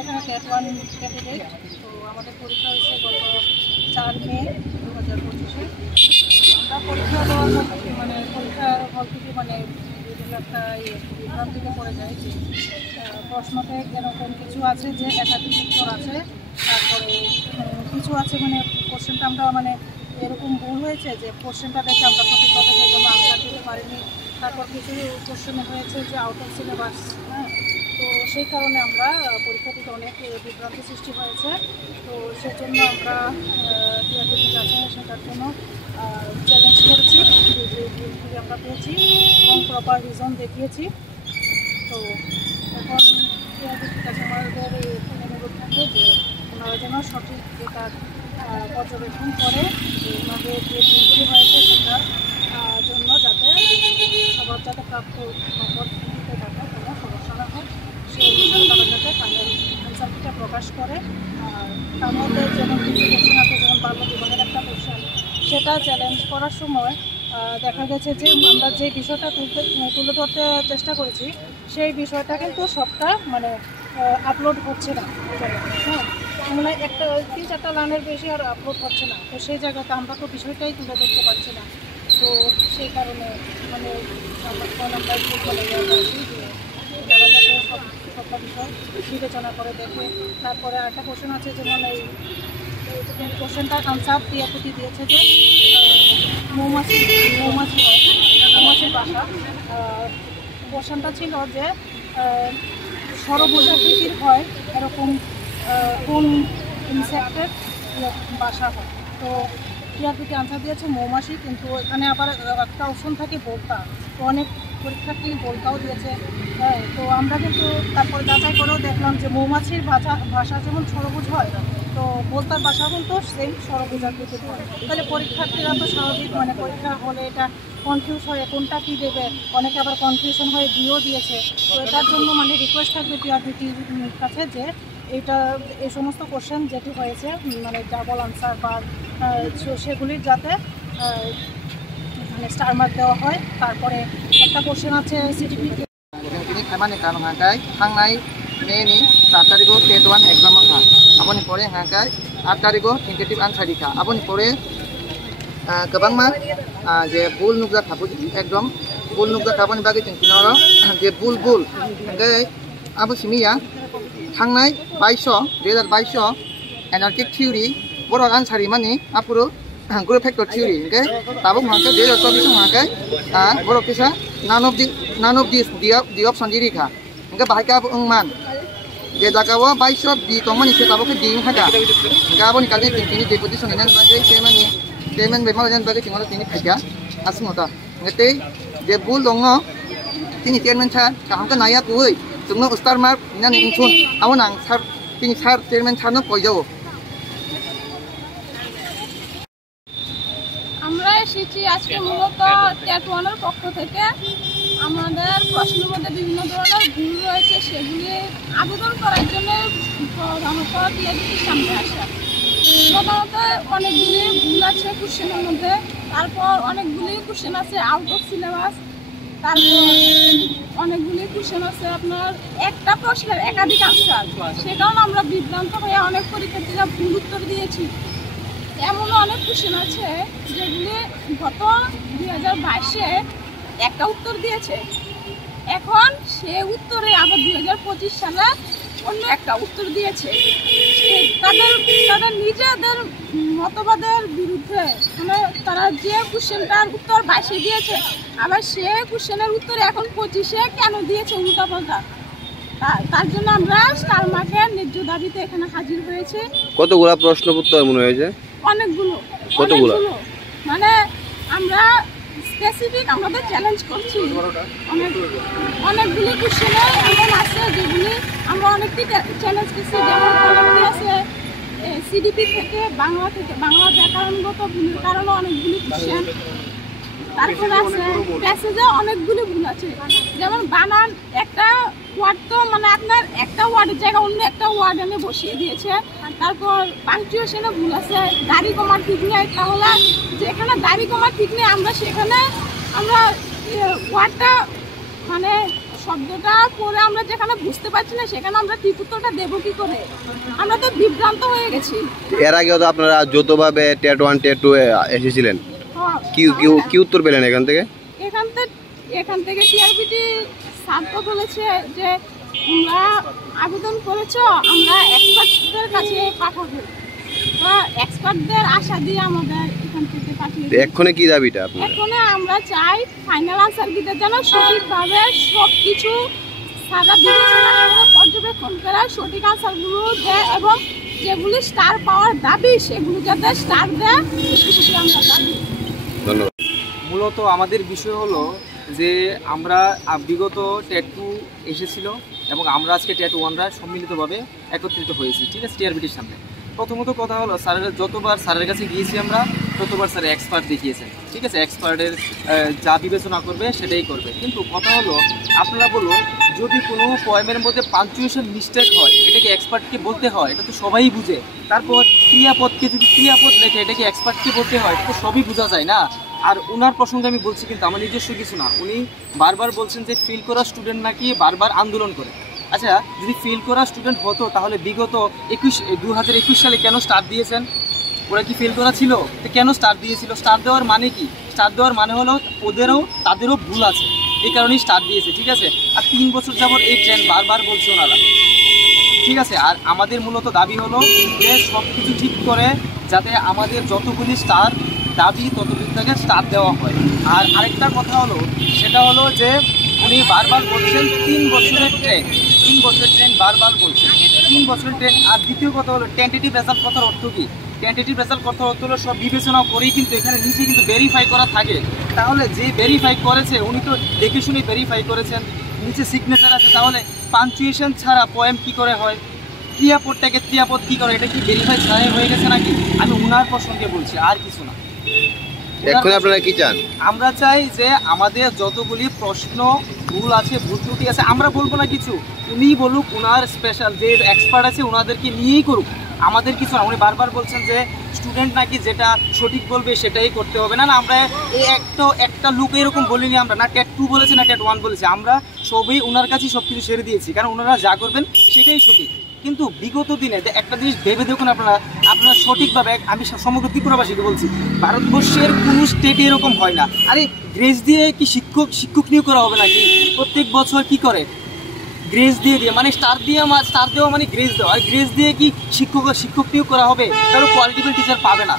এখানে TET 1 candidate. তো আমাদের পরীক্ষা হয়েছে গত 4 মে 2025-এ। আমরা পরীক্ষা দেওয়ার পরীক্ষার হল থেকে বিভিন্ন একটা বিভ্রান্তিতে পড়ে যায় যে প্রশ্নতে এরকম কিছু আছে যে একাধিক উত্তর আছে, তারপরে কিছু আছে কোশ্চেনটা আমরা এরকম ভুল হয়েছে যে কোশ্চেনটা দেখে আমরা সঠিকভাবে যে জন্য আনসার দিতে পারিনি। তারপর কিছু কোশ্চেন হয়েছে যে আউট অফ সিলেবাস। তো সেই কারণে আমরা পরীক্ষা দিতে অনেক বিভ্রান্তি সৃষ্টি হয়েছে। তো সেজন্য আমরা টিআরপিটি আছে সেটার জন্য চ্যালেঞ্জ করেছি, যে আমরা পেয়েছি এবং প্রপার রিজন দেখিয়েছি। তো এখন টিআরপিটির কাছে আমাদের অনুরোধ থাকে যে ওনারা যেন সঠিক তার পর্যবেক্ষণ করে ওনাদের যে ভুলগুলি হয়েছে সেটার জন্য যাতে সবার যাতে প্রাপ্ত নম্বর যাতে কোনো সমস্যা না হয় সেই অনুসারে তারা যাতে ফাইনাল অ্যান্সারটা প্রকাশ করে। আর তার মধ্যে যেমন কিছু কোশ্চেন আছে, যেমন বাল্য বিবাহের একটা কোশ্চেন, সেটা চ্যালেঞ্জ করার সময় দেখা গেছে যে আমরা যে বিষয়টা তুলে ধরতে চেষ্টা করেছি সেই বিষয়টা কিন্তু সবটা আপলোড হচ্ছে না। হ্যাঁ, একটা 3-4টা লাইনের বেশি আর আপলোড হচ্ছে না। তো সেই জায়গাতে আমরা তো বিষয়টাই তুলে ধরতে পারছি না। তো সেই কারণে আমরা যারা যাতে সবটা বিষয় বিবেচনা করে দেখে। তারপরে একটা কোশ্চেন আছে, যেমন এই কোশ্চেনটার আনসার টিআরপিটি দিয়েছে যে মৌমাছির বাসা। কোশ্চেনটা ছিল যে ষড়ভুজাকৃতির হয় এরকম কোন ইনসেক্টের বাসা হয়। তো টিআরপিটি আনসার দিয়েছে মৌমাছি, কিন্তু এখানে আবার একটা অপশন থাকে বোলতা। তো অনেক পরীক্ষার্থী বোলতাও দিয়েছে। হ্যাঁ, তো আমরা কিন্তু তারপরে যাচাই করেও দেখলাম যে মৌমাছির ভাষা যেমন ষড়ভুজ হয়, তো বোলতার ভাষা কিন্তু সেম ষড়ভুজাকৃতির হয়। তাহলে পরীক্ষার্থীরা তো স্বাভাবিক পরীক্ষা হলে এটা কনফিউজ হয়ে কোনটা কী দেবে, অনেকে আবার কনফিউশন হয়ে দিয়েও দিয়েছে। তো এটার জন্য রিকোয়েস্ট থাকবে টিআরপিটির কাছে যে এই সমস্ত কোশ্চেন যেটি হয়েছে ডাবল আনসার বা সেগুলির যাতে স্টার মার্ক দেওয়া হয়। তারপরে একটা কোশ্চেন আছে সিডিপি खामानि कारण हांकाय थांनाय मेनि 7 तारिखआव टेट 1 एग्जाम हा आबनि परे हांकाय 8 तारिखआव टेन्टेटिभ आनसार दिखा आबनि परे गोबांमा जे बुल नुकजा थाबो एकदम बुल नुकजा थाबनि बागै जों किनारो जे बुल हांकाय आबो सिमिया थांनाय 2022 एनार्किक थियोरी बर' आनसारि मानि आपुरो ग्रुप फैक्टर थियोरी हांकाय ताबो हांकाय 2024 हांकाय बर' केसा none of these the option dirika enggak bahaya apa engman dia jagawa baisop di tomani se tabo ke ding haga enggak aboni kali ini deputation ini bagai teman bemal dan bagai tinggal ini haga asmota ngete dia bul dongo tini chairman cha kahangka naya tuoi tungno star mark nan inchun awanang sar tini sar chairman cha no poijawo আমরা এসেছি আজকে মূলত TET 1 এর পক্ষ থেকে। আমাদের প্রশ্নের মধ্যে বিভিন্ন ধরনের ভুল রয়েছে, সেগুলি আবেদন করার জন্য প্রধানত টিআরপিটির সামনে আসা। প্রধানত অনেকগুলি ভুল আছে কোশ্চেনের মধ্যে, তারপর অনেকগুলি কোশ্চেন আছে আউট অফ সিলেবাস, তারপর অনেকগুলি কোশ্চেন আছে আপনার একটা প্রশ্নের একাধিক আনসার। সে কারণে আমরা বিভ্রান্ত হয়ে অনেক পরীক্ষার্থীরা ভুল উত্তর দিয়েছি। এমনও অনেক কোশ্চেন আছে যেগুলি গত 2022-এ একটা উত্তর দিয়েছে, এখন সে উত্তরে আবার 2025 সালে অন্য একটা উত্তর দিয়েছে। তাদের নিজেদের মতবাদের বিরুদ্ধে তারা যে কোশ্চেনটার উত্তর 22-এ দিয়েছে, আবার সে কোশ্চেনের উত্তর এখন 25-এ কেন দিয়েছে উল্টাপাল্টা। তার জন্য আমরা স্টার মার্কের ন্যায্য দাবিতে এখানে হাজির হয়েছে। কতগুলো প্রশ্ন উত্তর মনে হয়েছে? অনেকগুলো। আমরা স্পেসিফিক আমাদের চ্যালেঞ্জ করছি। অনেকগুলি কোশ্চেনে এমন আছে যেগুলি আমরা অনেকটি চ্যালেঞ্জ করছি, যেমন অনেকটি আছে সিডিপি থেকে বাংলা ব্যাকরণগত ভুলের কারণে অনেকগুলি কোশ্চেন। তারপরে আছে প্যাসেজে অনেকগুলি ভুল আছে, যেমন বানান একটা ওয়ার্ড তো আপনার একটা ওয়ার্ডের জায়গায় অন্য একটা ওয়ার্ড এনে বসিয়ে দিয়েছে। তারপর পাংচুয়েশনে ভুল আছে, দাড়ি কমার ঠিক নেই। তাহলে যেখানে দাড়ি কমার ঠিক নেই আমরা সেখানে ওয়ার্ডটা শব্দটা পরে আমরা যেখানে বুঝতে পারছি না সেখানে আমরা ঠিক উত্তরটা দেবো কি করে? আমরা তো বিভ্রান্ত হয়ে গেছি। এর আগেও তো আপনারা যৌথভাবে টেট 1 টেট 2 এসেছিলেন, কি উত্তর পেলেন এখান থেকে? এখান থেকে টিআরবিটি স্যার তো বলেছে যে তোমরা আবেদন করেছো, আমরা এক্সপার্টদের কাছে পাঠাবো। এক্সপার্টদের আশা দিয়ে আমাদের এখান থেকে পাঠিয়ে। এক্ষণে কি দাবিটা আপনার? এখন আমরা চাই ফাইনাল আনসার দিতে যেন সঠিকভাবে সব কিছু সারা বিবেচনা করে পর্যবেক্ষণ করে সঠিক আনসারগুলো দেয় এবং যেগুলি স্টার পাওয়ার দাবি সেগুলো যাতে স্টার দেয় সেগুলি আমরা দাবি। ধন্যবাদ। মূলত আমাদের বিষয় হলো যে আমরা বিগত টেট 2 এসেছিল এবং আমরা আজকে টেট 1রা সম্মিলিতভাবে একত্রিত হয়েছি, ঠিক আছে, টিআরবিটির সামনে। প্রথমত কথা হলো স্যারের যতবার স্যারের কাছে গিয়েছি আমরা ততবার স্যার এক্সপার্ট দেখিয়েছেন, ঠিক আছে, এক্সপার্টের যা বিবেচনা করবে সেটাই করবে। কিন্তু কথা হলো আপনারা বলুন, যদি কোনো পয়েমের মধ্যে পাঞ্চুয়েশন মিস্টেক হয় এটা কি এক্সপার্টকে বলতে হয়? এটা তো সবাই বুঝে। তারপর ক্রিয়াপদকে যদি ক্রিয়াপদ লেখে এটা কি এক্সপার্টকে বলতে হয়? এটা তো সবই বোঝা যায় না। আর ওনার প্রসঙ্গে আমি বলছি, কিন্তু আমার নিজস্ব কিছু না। উনি বারবার বলছেন যে ফেল করা স্টুডেন্ট নাকি বারবার আন্দোলন করে। আচ্ছা, যদি ফেল করা স্টুডেন্ট হতো তাহলে বিগত 2021 সালে কেন স্টার দিয়েছেন? ওরা কি ফেল করা ছিল? তো কেন স্টার দিয়েছিল? স্টার দেওয়ার মানে কি? স্টার দেওয়ার মানে হলো তাদেরও ভুল আছে, এই কারণেই স্টার দিয়েছে, ঠিক আছে। আর 3 বছর যাবত এই ট্রেন্ড বারবার বলছে ওনারা, ঠিক আছে। আর আমাদের মূলত দাবি হলো যে সব কিছু ঠিক করে যাতে আমাদের যতগুলি স্টার দাবি ততগুলি থেকে স্টার দেওয়া হয়। আর আরেকটা কথা হলো সেটা হলো যে উনি বারবার বলছেন 3 বছরের ট্রেন্ড, 3 বছরের ট্রেন্ড বারবার বলছেন, 3 বছরের ট্রেন্ড। আর দ্বিতীয় কথা হলো টেন্টেটিভ রেজাল্ট কথার অর্থ কি? টেন্টেটিভ রেজাল্ট কথার অর্থ হলো সব বিবেচনা করেই কিন্তু এখানে নিচে কিন্তু ভেরিফাই করা থাকে। তাহলে যে ভেরিফাই করেছে উনি তো দেখে শুনে ভেরিফাই করেছেন, নিচে সিগনেচার আছে। তাহলে পাঞ্চুয়েশন ছাড়া পয়েম কি করে হয়? ক্রিয়াপদটাকে ক্রিয়াপদ কি করে? এটা কি ভেরিফাই ছাড়াই হয়ে গেছে নাকি? আমি ওনার প্রসঙ্গে বলছি, আর কিছু না। এখন আপনারা কি চান? আমরা চাই যে আমাদের যতগুলি প্রশ্ন ভুল আছে, ভুল ত্রুটি আছে, আমরা বলবো না কিছু, উনি বলুক, ওনার স্পেশাল যে এক্সপার্ট আছে ওনাদেরকে নিয়েই করুক, আমাদের কিছু না। উনি বারবার বলছেন যে স্টুডেন্ট নাকি যেটা সঠিক বলবে সেটাই করতে হবে। না, আমরা এই একটা লুক এরকম বলিনি। আমরা না টেট 2 বলেছি না টেট 1 বলেছি, আমরা সবই ওনার কাছেই সব কিছু সেরে দিয়েছি, কারণ ওনারা যা করবেন সেটাই সঠিক। কিন্তু বিগত দিনে একটা জিনিস ভেবে দেখুন আপনারা সঠিকভাবে, আমি সমগ্র ত্রিপুরাবাসীকে বলছি, ভারতবর্ষের কোনো স্টেটে এরকম হয় না। আরে গ্রেস দিয়ে কি শিক্ষক নিয়োগ করা হবে নাকি? প্রত্যেক বছর কি করে? গ্রেস দিয়ে মানে স্টার দেওয়া মানে গ্রেস দেওয়া। আর গ্রেস দিয়ে কি শিক্ষক নিয়োগ করা হবে? তাহলে কোয়ালিটিফুল টিচার পাবে না,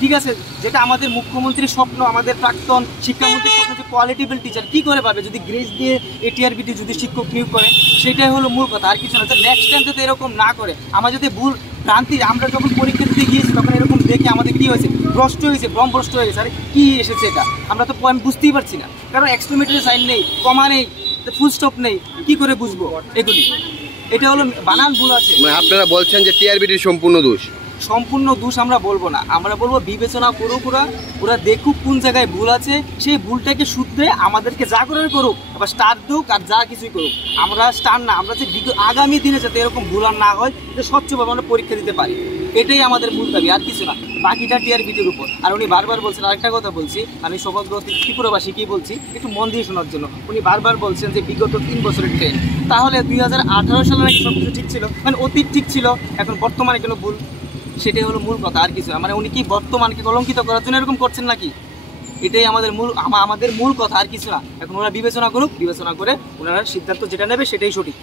ঠিক আছে। যেটা আমাদের মুখ্যমন্ত্রীর স্বপ্ন, আমাদের প্রাক্তন শিক্ষামন্ত্রীর স্বপ্ন, যে কোয়ালিটিফুল টিচার কি করে পাবে যদি গ্রেস দিয়ে এটিআরবিটি যদি শিক্ষক নিয়োগ করে? সেটাই হলো মূল কথা, আর কিছু না। নেক্সট টাইম যাতে এরকম না করে, আমার যাতে ভুল ভ্রান্তি, আমরা যখন পরীক্ষা দিতে গিয়েছি তখন এরকম দেখে আমাদের কি হয়েছে, ভ্রষ্ট হয়ে গেছে। আরে কি এসেছে এটা? আমরা তো পয়েন্ট বুঝতেই পারছি না, কারণ এক্সক্লেমেটরি সাইন নেই, কমা নেই, ফুল স্টপ নেই, কি করে বুঝবো এগুলি? এটা হলো বানান ভুল আছে। মানে আপনারা বলছেন যে টিআরবিটির সম্পূর্ণ দোষ? সম্পূর্ণ দোষ আমরা বলবো না, আমরা বলবো বিবেচনা করুক, ওরা দেখুক কোন জায়গায় ভুল আছে, সেই ভুলটাকে শুধরে আমাদেরকে যা করে করুক, আবার স্টার দুক আর যা কিছুই করুক। আমরা স্টার না, আমরা যে আগামী দিনে যাতে এরকম ভুল আর না হয়, যে স্বচ্ছভাবে আমরা পরীক্ষা দিতে পারি, এটাই আমাদের মূল দাবি, আর কিছু না। বাকিটা টিআরবিটির উপর। আর উনি বারবার বলছেন, আরেকটা কথা বলছি, আমি সমগ্র ত্রিপুরাবাসীকেই বলছি একটু মন দিয়ে শোনার জন্য। উনি বারবার বলছেন যে বিগত 3 বছরের ট্রেন্ড, তাহলে 2018 সালে নাকি সব কিছু ঠিক ছিল, মানে অতীত ঠিক ছিল, এখন বর্তমানে কেন ভুল? সেটাই হলো মূল কথা, আর কিছু না। মানে উনি কি বর্তমানকে কলঙ্কিত করার জন্য এরকম করছেন নাকি? এটাই আমাদের মূল কথা, আর কিছু না। এখন ওরা বিবেচনা করুক, বিবেচনা করে ওনারা সিদ্ধান্ত যেটা নেবে সেটাই সঠিক।